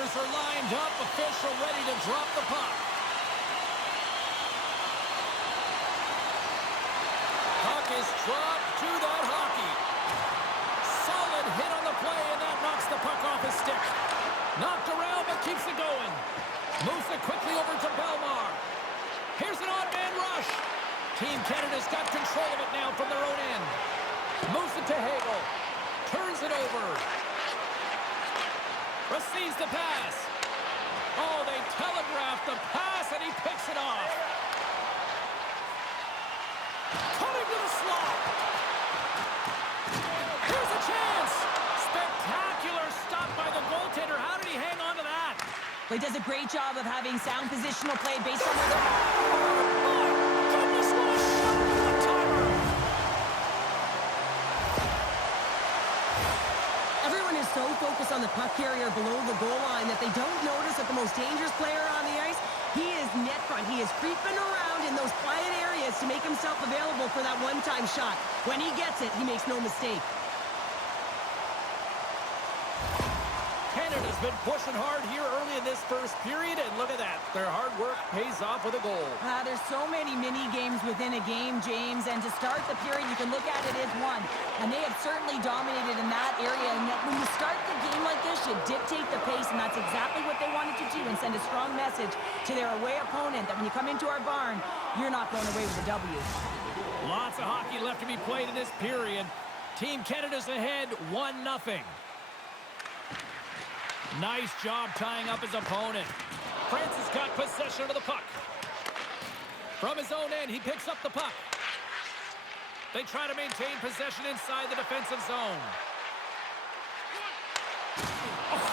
goaltenders are lined up, official ready to drop the puck. Puck is dropped to that hockey. Solid hit on the play, and that knocks the puck off his stick. Knocked around, but keeps it going. Moves it quickly over to Belmar. Here's an odd-man rush. Team Canada's got control of it now from their own end. Moves it to Hagel. Turns it over. Receives the pass. Oh, they telegraphed the pass, and he picks it off. Coming to the slot. Here's a chance. Spectacular stop by the goaltender. How did he hang on to that? He does a great job of having sound positional play based on where Oh, my goodness, what a shot from the timer. Everyone is so focused on the puck carrier below the goal line that they don't notice that the most dangerous player on the ice, he is net front. He is creeping around in those quiet areas to make himself available for that one-time shot. When he gets it, he makes no mistake. Canada's been pushing hard here early in this first period, and look at that. Their hard work pays off with a goal. There's so many mini-games within a game, James, and to start the period, you can look at it as one. And they have certainly dominated in that area, and yet when you start the game like this, you dictate the pace, and that's exactly what they wanted to do, and send a strong message to their away opponent that when you come into our barn, you're not going away with a W. Lots of hockey left to be played in this period. Team Canada's ahead 1-0. Nice job tying up his opponent. Francis got possession of the puck. From his own end, he picks up the puck. They try to maintain possession inside the defensive zone.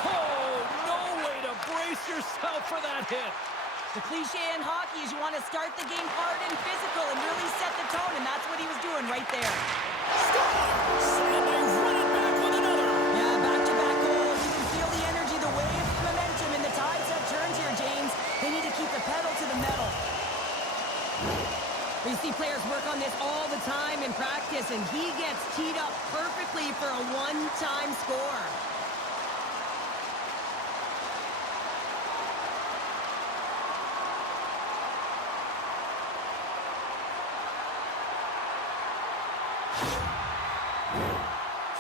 Oh, no way to brace yourself for that hit. The cliche in hockey is you want to start the game hard and physical and really set the tone, and that's what he was doing right there. Scores! And they run it back with another. Yeah, back-to-back goals. You can feel the energy, the wave, the momentum, and the tides have turned here, James. They need to keep the pedal to the metal. We see players work on this all the time in practice, and he gets teed up perfectly for a one-time score.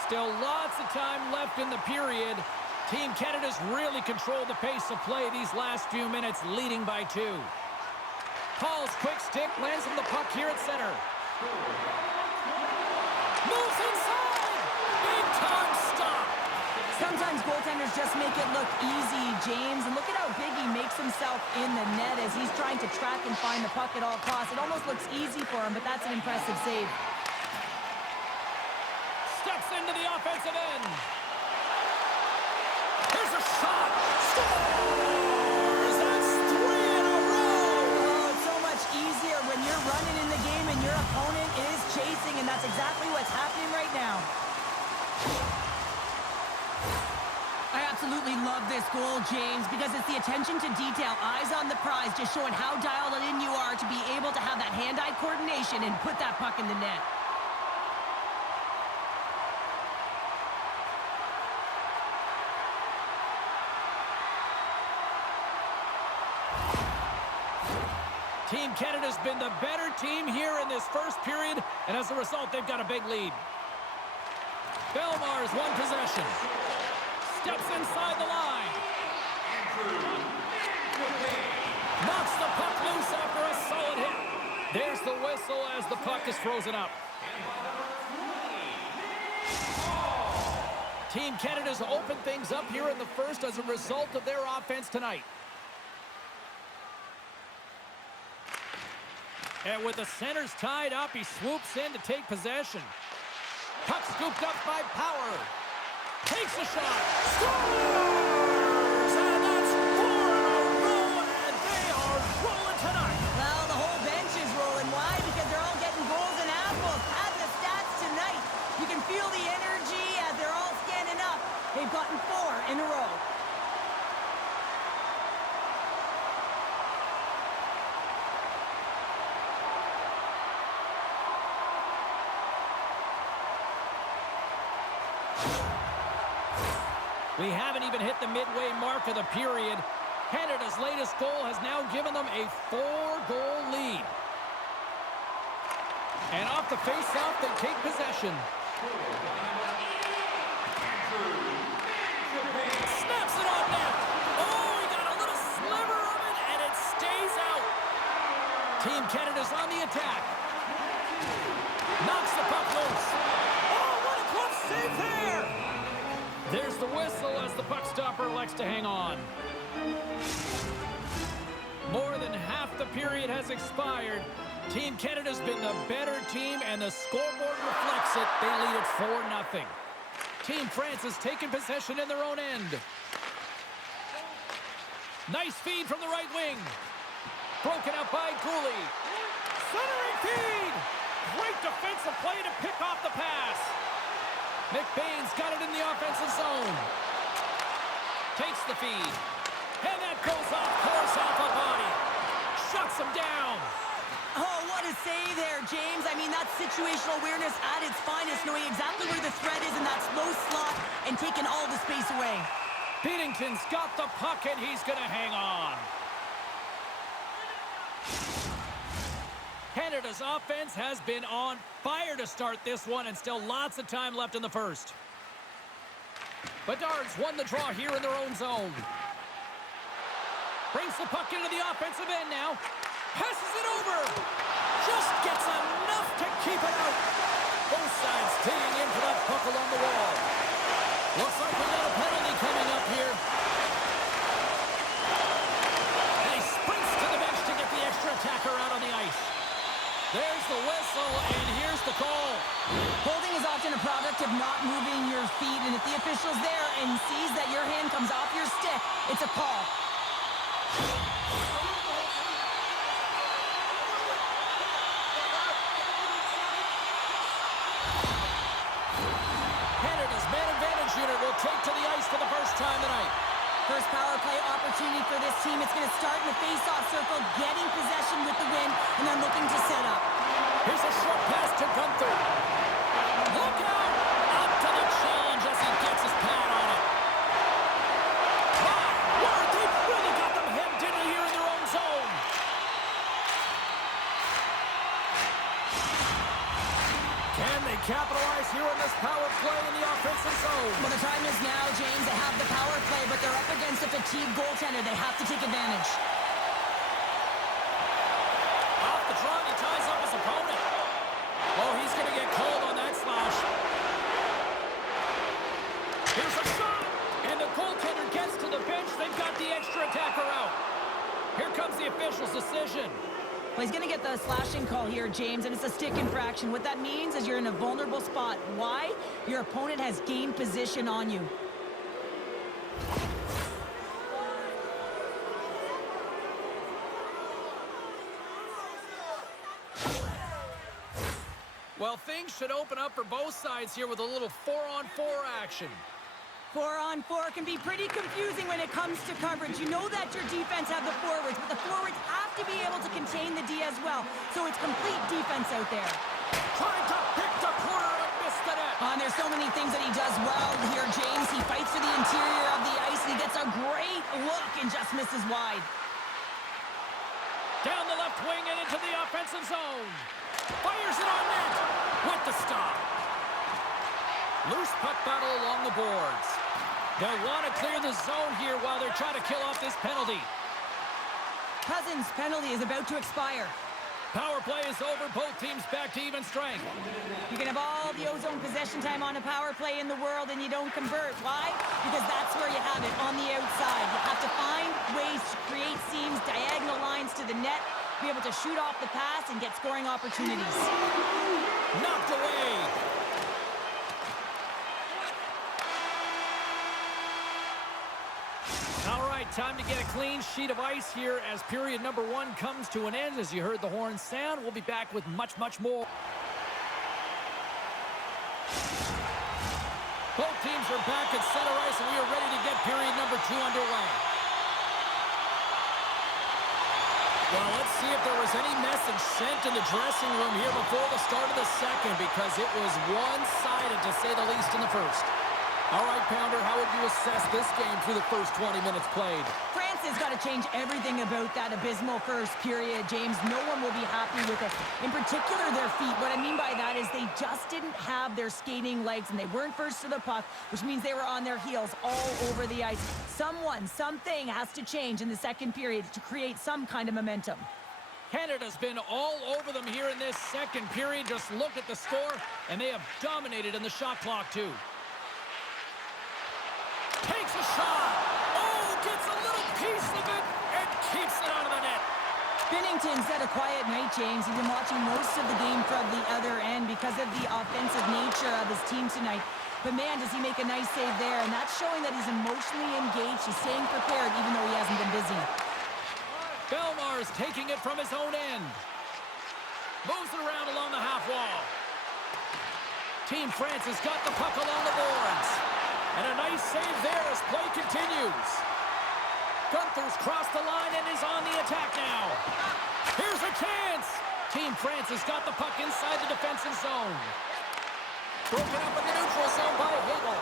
Still lots of time left in the period. Team Canada's really controlled the pace of play these last few minutes, leading by 2. Paul's quick stick lands on the puck here at center. Moves inside! Big time stop! Sometimes goaltenders just make it look easy, James. And look at how big he makes himself in the net as he's trying to track and find the puck at all costs. It almost looks easy for him, but that's an impressive save. Steps into the offensive end. Here's a shot. Scores! That's 3 in a row. Oh, it's so much easier when you're running in the game and your opponent is chasing, and that's exactly what's happening right now. I absolutely love this goal, James, because it's the attention to detail, eyes on the prize, just showing how dialed in you are to be able to have that hand-eye coordination and put that puck in the net. Team Canada's been the better team here in this first period, and as a result, they've got a big lead. Belmar's won possession. Steps inside the line. Knocks the puck loose after a solid hit. There's the whistle as the puck is frozen up. Team Canada's opened things up here in the first as a result of their offense tonight. And with the centers tied up, he swoops in to take possession. Puck scooped up by Power. Takes a shot. Scores! And that's 4 in a row, and they are rolling tonight. Well, the whole bench is rolling. Why? Because they're all getting goals and apples. Add the stats tonight. You can feel the energy as they're all standing up. They've gotten 4 in a row. We haven't even hit the midway mark of the period. Canada's latest goal has now given them a 4-goal lead. And off the face-off, they take possession. Snaps it on net. Oh, he got a little sliver of it, and it stays out. Team Canada's on the attack. Knocks the puck loose. Oh, what a close save there. There's the whistle as the puck stopper elects to hang on. More than half the period has expired. Team Canada's been the better team, and the scoreboard reflects it. They lead it 4-0. Team France has taken possession in their own end. Nice feed from the right wing. Broken up by Cooley. Centering feed. Great defensive play to pick off the pass. McBain's got it in the offensive zone. Takes the feed. And that goes off course off a body. Shuts him down. Oh, what a save there, James. I mean, that's situational awareness at its finest, knowing exactly where the threat is in that slow slot and taking all the space away. Binnington's got the puck, and he's going to hang on. Canada's offense has been on fire to start this one, and still lots of time left in the first. Bedard's won the draw here in their own zone. Brings the puck into the offensive end now. Passes it over. Just gets enough to keep it out. Both sides teeing in for that puck along the wall. Looks like we got a penalty coming up here. And he sprints to the bench to get the extra attacker out on the ice. There's the whistle, and here's the call. Holding is often a product of not moving your feet, and if the official's there and sees that your hand comes off your stick, it's a call. Canada's man advantage unit will take to the ice for the first time tonight. First power play opportunity for this team. It's going to start in the face-off circle, getting possession with the win, and then looking to set up. Here's a short pass to Gunther. Look out! Up to the challenge as he gets his pad on it. My word, they've really got them hemmed in here in their own zone. Can they capitalize here on this power play in the offensive zone? Well, the time is now, James. They have the power play, but they're up against a fatigued goaltender. They have to take advantage. Off the draw, he ties up his opponent. Oh, he's going to get cold on that slash. Here's a shot, and the goaltender gets to the bench. They've got the extra attacker out. Here comes the official's decision. Well, he's going to get the slashing call here, James, and it's a stick infraction. What that means is you're in a vulnerable spot. Why? Your opponent has gained position on you. Well, things should open up for both sides here with a little 4-on-4 action. 4-on-4 can be pretty confusing when it comes to coverage. You know that your defense have the forwards, but the forwards have to be able to contain the D as well. So it's complete defense out there. Trying to pick the corner and miss the net. And there's so many things that he does well here, James. He fights for the interior of the ice, and he gets a great look and just misses wide. Down the left wing and into the offensive zone. Fires it on net with the stop. Loose puck battle along the boards. They'll want to clear the zone here while they're trying to kill off this penalty. Cousins' penalty is about to expire. Power play is over. Both teams back to even strength. You can have all the ozone possession time on a power play in the world and you don't convert. Why? Because that's where you have it, on the outside. You have to find ways to create seams, diagonal lines to the net, be able to shoot off the pass and get scoring opportunities. Knocked away. All right, time to get a clean sheet of ice here as period number 1 comes to an end. As you heard the horn sound, we'll be back with much more. Both teams are back at center ice, and we are ready to get period number 2 underway. Well, let's see if there was any message sent in the dressing room here before the start of the second, because it was one-sided, to say the least, in the first. All right, Pounder, how would you assess this game through the first 20 minutes played? France has got to change everything about that abysmal first period, James. No one will be happy with it. In particular, their feet. What I mean by that is they just didn't have their skating legs, and they weren't first to the puck, which means they were on their heels all over the ice. Something has to change in the second period to create some kind of momentum. Canada's been all over them here in this second period. Just look at the score, and they have dominated in the shot clock, too. Takes a shot. Oh, gets a little piece of it and keeps it out of the net. Binnington's had a quiet night, James. He's been watching most of the game from the other end because of the offensive nature of his team tonight. But man, does he make a nice save there, and that's showing that he's emotionally engaged. He's staying prepared even though he hasn't been busy. Belmar's taking it from his own end. Moves it around along the half wall. Team France has got the puck along the boards. And a nice save there as play continues. Gunther's crossed the line and is on the attack now. Here's a chance. Team France has got the puck inside the defensive zone. Broken up in the neutral zone by Hagel.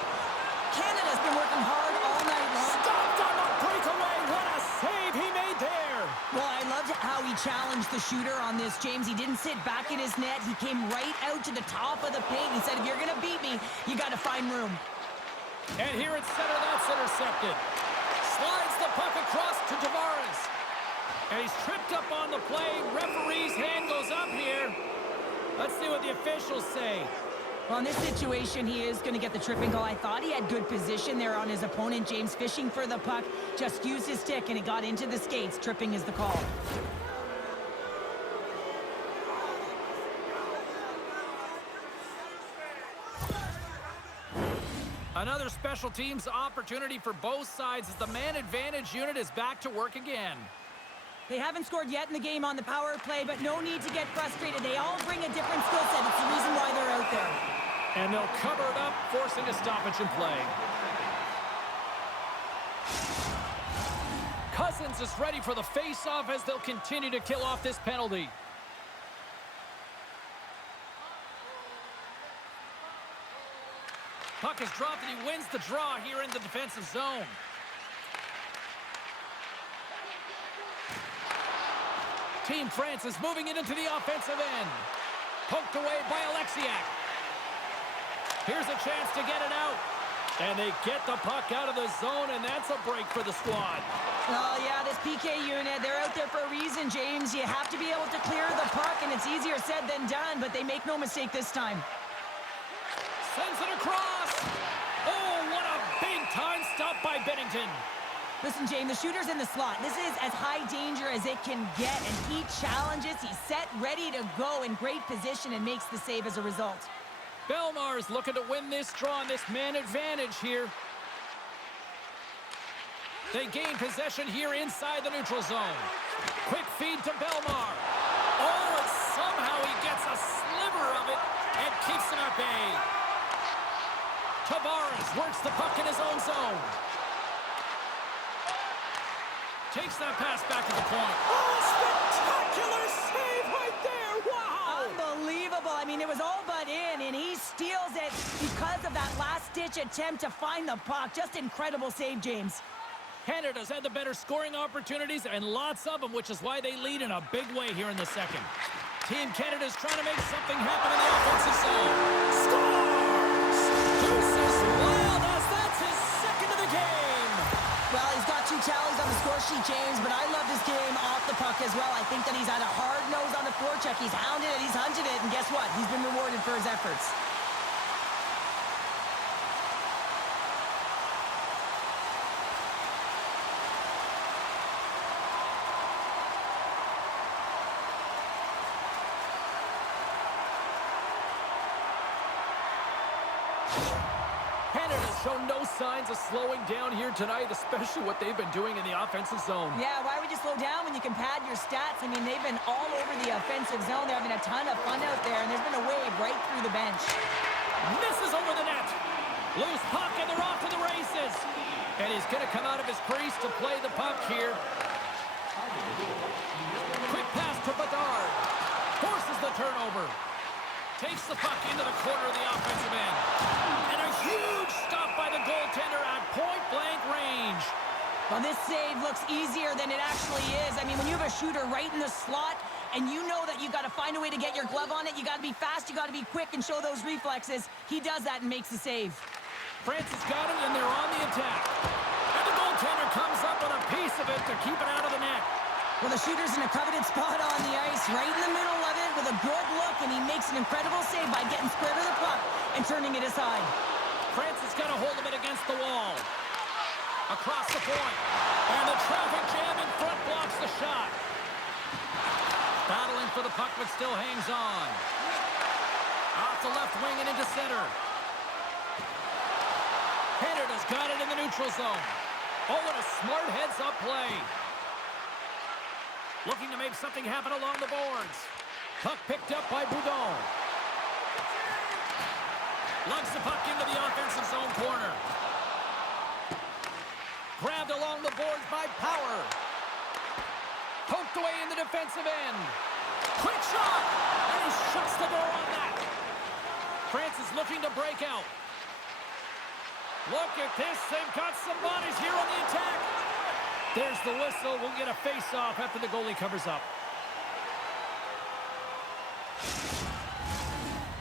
Canada's been working hard all night long. Stopped on the breakaway. What a save he made there. Well, I loved how he challenged the shooter on this, James. He didn't sit back in his net. He came right out to the top of the paint. He said, if you're going to beat me, you got to find room. And here at center, that's intercepted. Slides the puck across to Tavares. And he's tripped up on the play. Referee's hand goes up here. Let's see what the officials say. Well, in this situation, he is going to get the tripping goal. I thought he had good position there on his opponent. James fishing for the puck. Just used his stick, and it got into the skates. Tripping is the call. Another special teams opportunity for both sides as the man advantage unit is back to work again. They haven't scored yet in the game on the power play, but no need to get frustrated. They all bring a different skill set. It's the reason why they're out there. And they'll cover it up, forcing a stoppage in play. Cousins is ready for the face-off as they'll continue to kill off this penalty. Puck is dropped and he wins the draw here in the defensive zone. Team France is moving it into the offensive end. Poked away by Alexiak. Here's a chance to get it out. And they get the puck out of the zone, and that's a break for the squad. Oh, yeah, this PK unit, they're out there for a reason, James. You have to be able to clear the puck, and it's easier said than done, but they make no mistake this time. Sends it across. Oh, what a big-time stop by Binnington. Listen, James, the shooter's in the slot. This is as high danger as it can get, and he challenges. He's set, ready to go, in great position, and makes the save as a result. Belmar's looking to win this draw on this man advantage here. They gain possession here inside the neutral zone. Quick feed to Belmar. Oh, and somehow he gets a sliver of it and keeps him at bay. Tavares works the puck in his own zone. Takes that pass back to the point. Oh, spectacular save right there. Wow. Unbelievable. I mean, it was all but in, and he steals it because of that last-ditch attempt to find the puck. Just incredible save, James. Canada's had the better scoring opportunities, and lots of them, which is why they lead in a big way here in the second. Team Canada's trying to make something happen in the offensive zone. Scores! Deuces Wild, that's his second of the game. Well, he's got 2 tallies on the score sheet, James, but I love this game off the puck as well. I think that he's had a hard nose on the forecheck. He's hounded it, he's hunted it, and guess what? He's been rewarded for his efforts. Canada's shown no signs of slowing down here tonight, especially what they've been doing in the offensive zone. Yeah, why would you slow down when you can pad your stats? I mean, they've been all over the offensive zone. They're having a ton of fun out there, and there's been a wave right through the bench. Misses over the net. Loose puck, and they're off to the races. And he's going to come out of his crease to play the puck here. Quick pass to Bedard. Forces the turnover. Takes the puck into the corner of the offensive end. And a huge stop by the goaltender at point-blank range. Well, this save looks easier than it actually is. I mean, when you have a shooter right in the slot and you know that you got to find a way to get your glove on it, you got to be fast, you got to be quick and show those reflexes. He does that and makes the save. France has got it, and they're on the attack. And the goaltender comes up with a piece of it to keep it out of the net. Well, the shooter's in a coveted spot on the ice, right in the middle of it with a good look, and he makes an incredible save by getting square to the puck and turning it aside. France has got a hold of it against the wall. Across the point. And the traffic jam in front blocks the shot. Battling for the puck, but still hangs on. Off the left wing and into center. Canada's got it in the neutral zone. Oh, what a smart heads-up play. Looking to make something happen along the boards. Puck picked up by Boudon. Lugs the puck into the offensive zone corner. Grabbed along the boards by Power. Poked away in the defensive end. Quick shot! And he shuts the door on that. France is looking to break out. Look at this. They've got some bodies here on the attack. There's the whistle. We'll get a face-off after the goalie covers up.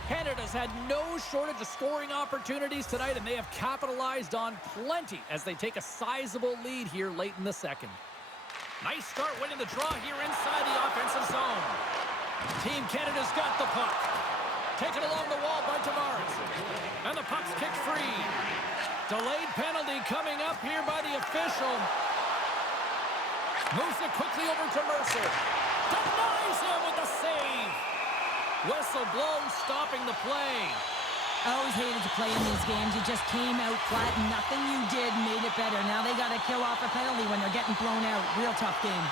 Canada's had no shortage of scoring opportunities tonight, and they have capitalized on plenty as they take a sizable lead here late in the second. Nice start winning the draw here inside the offensive zone. Team Canada's got the puck. Taken along the wall by Tavares. And the puck's kicked free. Delayed penalty coming up here by the official. Moves it quickly over to Mercer. Denies him with the save. Whistle blown, stopping the play. I always hated to play in these games. You just came out flat and nothing you did made it better. Now they got to kill off a penalty when they're getting blown out. Real tough game.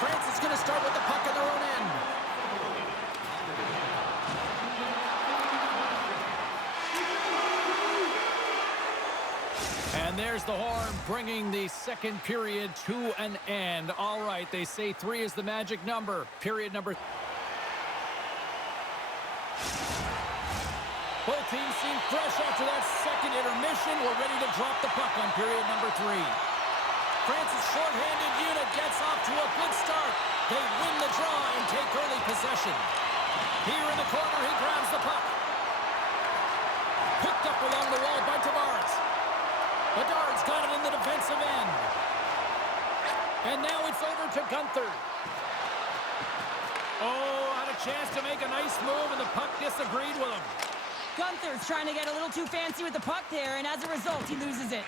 France is going to start with the puck at their own end. And there's the horn, bringing the second period to an end. All right, they say 3 is the magic number. Period number. Both teams seem fresh after that second intermission. We're ready to drop the puck on period number 3. France's shorthanded unit gets off to a good start. They win the draw and take early possession. Here in the corner, he grabs the puck. Picked up along the wall by Tavares. Bedard's got it in the defensive end. And now it's over to Gunther. Oh, had a chance to make a nice move, and the puck disagreed with him. Gunther's trying to get a little too fancy with the puck there, and as a result, he loses it.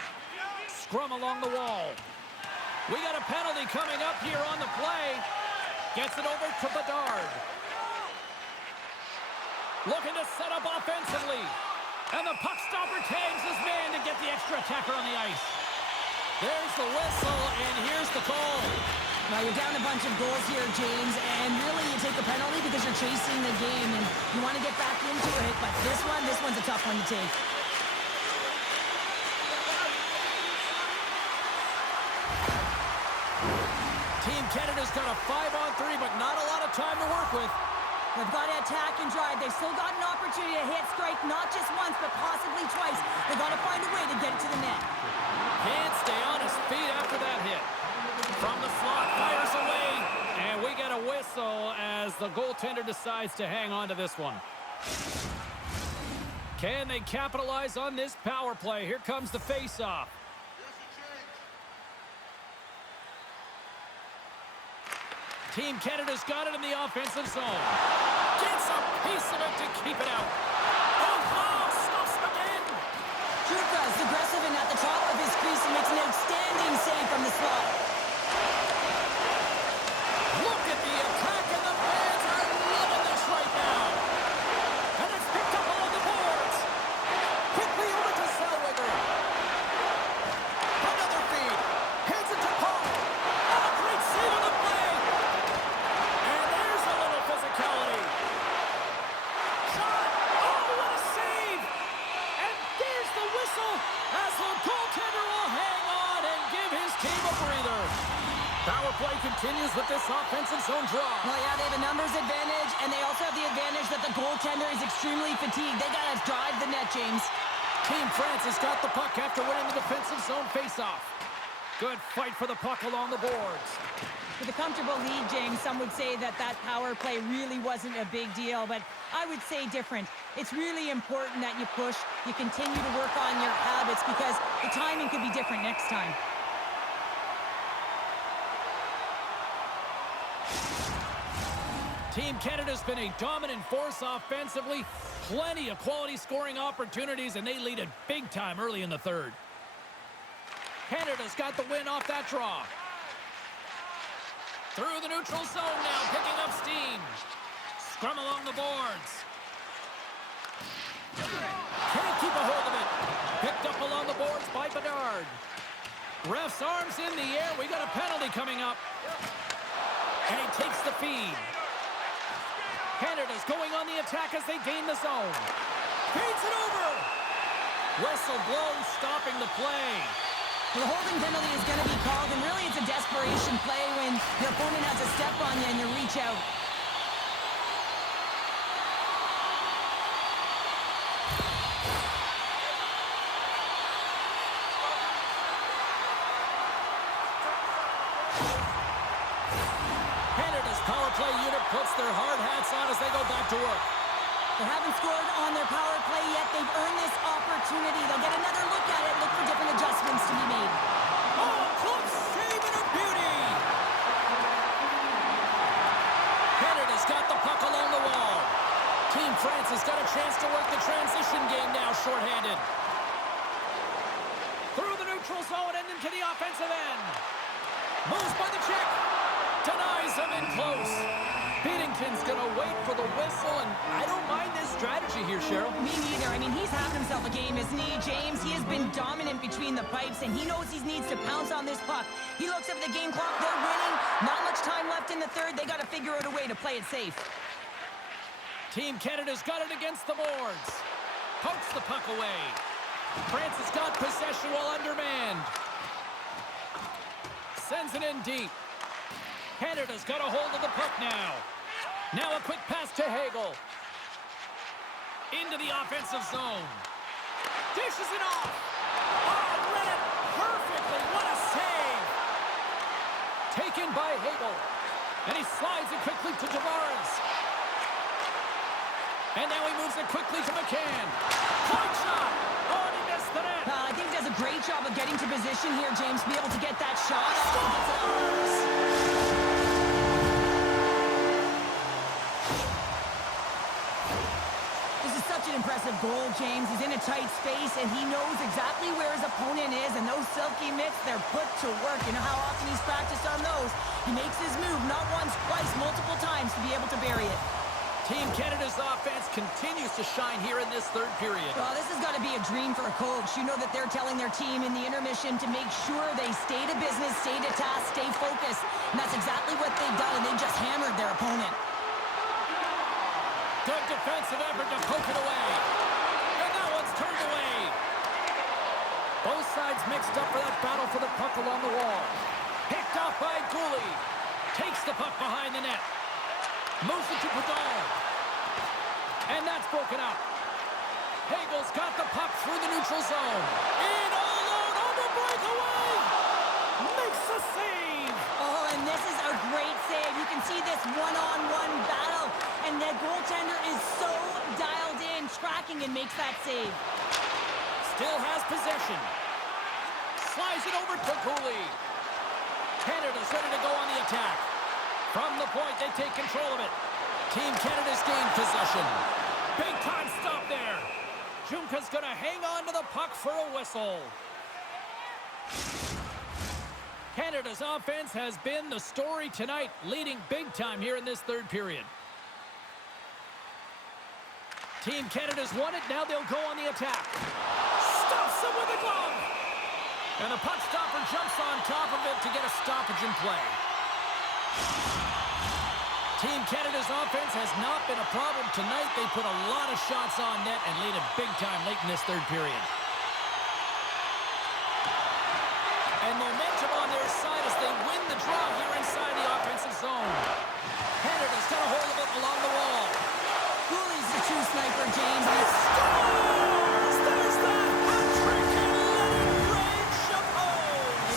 Scrum along the wall. We got a penalty coming up here on the play. Gets it over to Bedard. Looking to set up offensively. And the puck stopper tags his man to get the extra attacker on the ice. There's the whistle, and here's the call. Now, you're down a bunch of goals here, James, and really you take a penalty because you're chasing the game, and you want to get back into it, but this one's a tough one to take. Team Canada's got a 5-on-3, but not a lot of time to work with. They've got to attack and drive. They've still got an opportunity to hit strike, not just once, but possibly twice. They've got to find a way to get it to the net. Can't stay on his feet after that hit. From the slot, fires away, and we get a whistle as the goaltender decides to hang on to this one. Can they capitalize on this power play? Here comes the face-off. Team Canada's got it in the offensive zone. Gets a piece of it to keep it out. Oh, stops him again. Chuka's aggressive and at the top of his crease and makes an outstanding save from the slot. Look at the attack, and the fans are loving this right now. And it's picked up along the boards. Quickly over to Zellweger. Another feed. Hands it to Paul. Oh, great save on the play. And there's whistle as the goaltender will hang on and give his team a breather. Power play continues with this offensive zone draw. Well, yeah, they have a numbers advantage, and they also have the advantage that the goaltender is extremely fatigued. They got to drive the net, James. Team France has got the puck after winning the defensive zone faceoff. Good fight for the puck along the boards. With a comfortable lead, James, some would say that power play really wasn't a big deal, but I would say different. It's really important that you push, you continue to work on your habits, because the timing could be different next time. Team Canada's been a dominant force offensively. Plenty of quality scoring opportunities, and they lead it big time early in the third. Canada's got the win off that draw. Through the neutral zone now, picking up steam. Scrum along the boards. Can't keep a hold of it. Picked up along the boards by Bedard. Ref's arms in the air. We got a penalty coming up. And he takes the feed. Canada's going on the attack as they gain the zone. Feeds it over. Whistle blows, stopping the play. The holding penalty is going to be called, and really it's a desperation play when your opponent has a step on you and you reach out. Canada's power play unit puts their hard hats on as they go back to work. They haven't scored on their power play yet. They've earned this opportunity. They'll get another look at it, look for different adjustments to be made. Oh, close save and a beauty! Canada's got the puck along the wall. Team France has got a chance to work the transition game now, shorthanded. Through the neutral zone and into the offensive end. Moves by the check. Denies him in close. Beatington's going to wait for the whistle, and I don't mind this strategy here, Cheryl. Me neither. I mean, he's having himself a game, isn't he, James? He has been dominant between the pipes, and he knows he needs to pounce on this puck. He looks up at the game clock. They're winning. Not much time left in the third. They got to figure out a way to play it safe. Team Canada's got it against the boards. Pokes the puck away. France has got possession while undermanned. Sends it in deep. Canada's got a hold of the puck now. Now a quick pass to Hagel. Into the offensive zone. Dishes it off. Oh, read it perfectly. What a save. Taken by Hagel. And he slides it quickly to Tavares. And now he moves it quickly to McCann. Point shot. Oh, and he missed the net. I think he does a great job of getting to position here, James, to be able to get that shot. Still gets it off. Such an impressive goal, James. He's in a tight space, and he knows exactly where his opponent is, and those silky mitts, they're put to work. You know how often he's practiced on those? He makes his move not once, twice, multiple times to be able to bury it. Team Canada's offense continues to shine here in this third period. Well, this has got to be a dream for a coach. You know that they're telling their team in the intermission to make sure they stay to business, stay to task, stay focused, and that's exactly what they've done, and they just hammered their opponent. Good defensive effort to poke it away. And that one's turned away. Both sides mixed up for that battle for the puck along the wall. Picked off by Gooley. Takes the puck behind the net. Moves it to Bedard. And that's broken up. Hagel's got the puck through the neutral zone. In all alone on the breakaway. Makes the save. Oh, and this is a great save. You can see this one-on-one battle. And the goaltender is so dialed in, tracking, and makes that save. Still has possession. Slides it over to Gooley. Canada's ready to go on the attack. From the point, they take control of it. Team Canada's gained possession. Big time stop there. Junka's going to hang on to the puck for a whistle. Canada's offense has been the story tonight, leading big time here in this third period. Team Canada's won it. Now they'll go on the attack. Stops him with a glove. And the puck stopper jumps on top of it to get a stoppage in play. Team Canada's offense has not been a problem tonight. They put a lot of shots on net and lead it big time late in this third period. And momentum on their side as they win the draw here inside the offensive zone. Canada's got a hold of it along the wall. Cooley's the true sniper, James. He scores! There's the hat trick and let it rain Chapeau!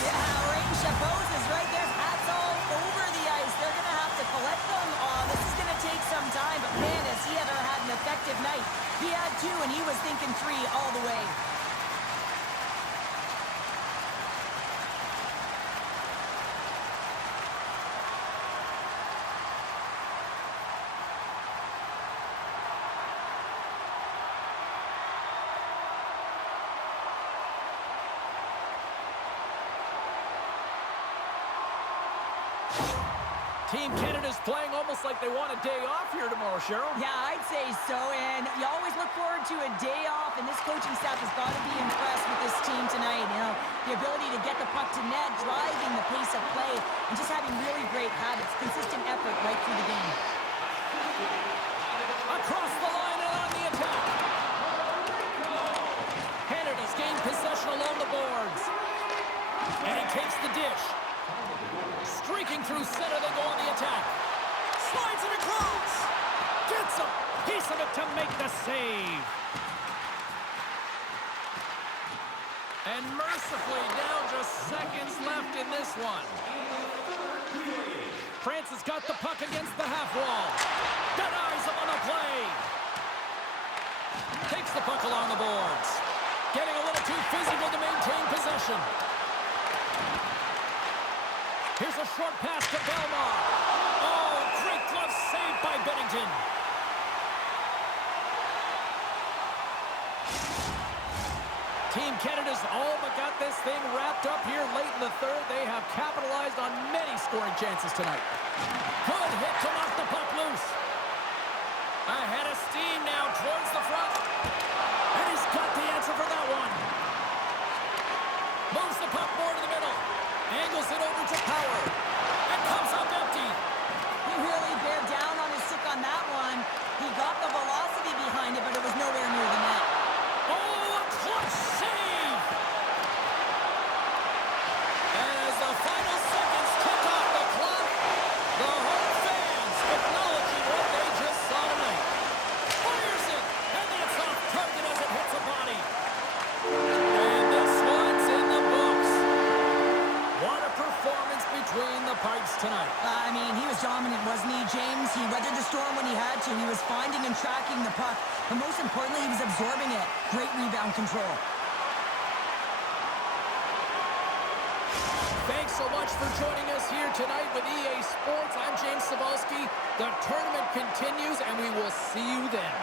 Yeah, Rain Chapeau's is right there. Hats all over the ice. They're going to have to collect them. This is going to take some time, but man, has he ever had an effective night. He had 2, and he was thinking 3 all the way. Team Canada's playing almost like they want a day off here tomorrow, Cheryl. Yeah, I'd say so, and you always look forward to a day off, and this coaching staff has got to be impressed with this team tonight. You know, the ability to get the puck to net, driving the pace of play, and just having really great habits, consistent effort right through the game. Across the line and on the attack. Canada's gained possession along the boards. And he takes the dish. Streaking through center, they go on the attack. Slides it across. Gets a piece of it to make the save. And mercifully down just seconds left in this one. France has got the puck against the half wall. Denies him on the play. Takes the puck along the boards. Getting a little too physical to maintain possession. Here's a short pass to Belmar. Oh, great glove save by Bennington. Team Canada's all but got this thing wrapped up here late in the third. They have capitalized on many scoring chances tonight. Good hit to knock the puck loose. Ahead of steam now towards the front. And he's got the answer for that one. Moves the puck more to the middle. Angles it over to Power. And comes up empty. He really bared down on his stick on that one. He got the velocity behind it, but it was nowhere near the net. Oh, a clutch save! As the final seconds tick off the clock, the home fans acknowledging what they just saw tonight. Fires it, and that's off target as it hits a body. And this one's in the books. What a performance between the pipes tonight. I mean, he was dominant, wasn't he, James? He weathered the storm when he had to. He was finding and tracking the puck. But most importantly, he was absorbing it. Great rebound control. Thanks so much for joining us here tonight with EA Sports. I'm James Cybulski. The tournament continues, and we will see you then.